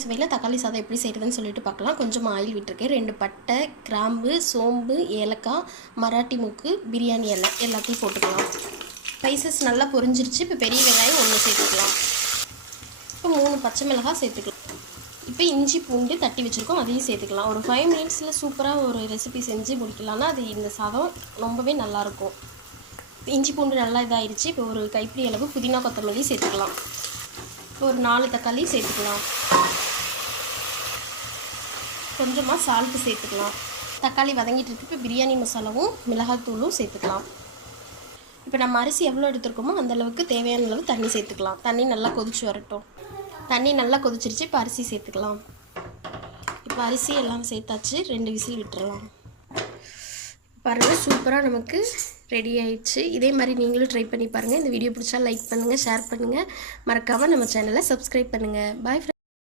சுவையில் தக்காளி சாதம் எப்படி செய்கிறதுன்னு சொல்லிட்டு பார்க்கலாம். கொஞ்சமாக ஆயில் விட்டுருக்கேன். 2 பட்டை, கிராம்பு, சோம்பு, ஏலக்காய், மராட்டி மூக்கு, பிரியாணி இலை எல்லாத்தையும் போட்டுக்கலாம். ஸ்பைசஸ் நல்லா பொரிஞ்சிருச்சு. இப்போ பெரிய வெங்காயம் 1 சேர்த்துக்கலாம். இப்போ 3 பச்சை மிளகாய் சேர்த்துக்கலாம். இப்போ இஞ்சி பூண்டு தட்டி வச்சுருக்கோம், அதையும் சேர்த்துக்கலாம். ஒரு 5 மினிட்ஸில் சூப்பராக ஒரு ரெசிபி செஞ்சு முடிக்கலாம்னா அது இந்த சாதம் ரொம்பவே நல்லாயிருக்கும். இஞ்சி பூண்டு நல்லா இதாகிடுச்சு. இப்போ ஒரு கைப்பிடி அளவு புதினா கொத்தமல்லி சேர்த்துக்கலாம். இப்போ ஒரு 4 தக்காளி சேர்த்துக்கலாம். கொஞ்சமாக சால்ட்டு சேர்த்துக்கலாம். தக்காளி வதங்கிட்டு இருக்கு. இப்போ பிரியாணி மசாலாவும் மிளகாத்தூளும் சேர்த்துக்கலாம். இப்போ நம்ம அரிசி எவ்வளோ எடுத்துருக்கோமோ அந்தளவுக்கு தேவையான அளவு தண்ணி சேர்த்துக்கலாம். தண்ணி நல்லா கொதிச்சு வரட்டும். தண்ணி நல்லா கொதிச்சிருச்சு. இப்போ அரிசி சேர்த்துக்கலாம். இப்போ அரிசி எல்லாம் சேர்த்தாச்சு. 2 விசில் விட்டுறலாம். பாருங்கள், சூப்பராக நமக்கு ரெடி ஆயிடுச்சு. இதே மாதிரி நீங்களும் ட்ரை பண்ணி பாருங்கள். இந்த வீடியோ பிடிச்சா லைக் பண்ணுங்கள், ஷேர் பண்ணுங்கள். மறக்காமல் நம்ம சேனலை சப்ஸ்கிரைப் பண்ணுங்கள். Bye friends.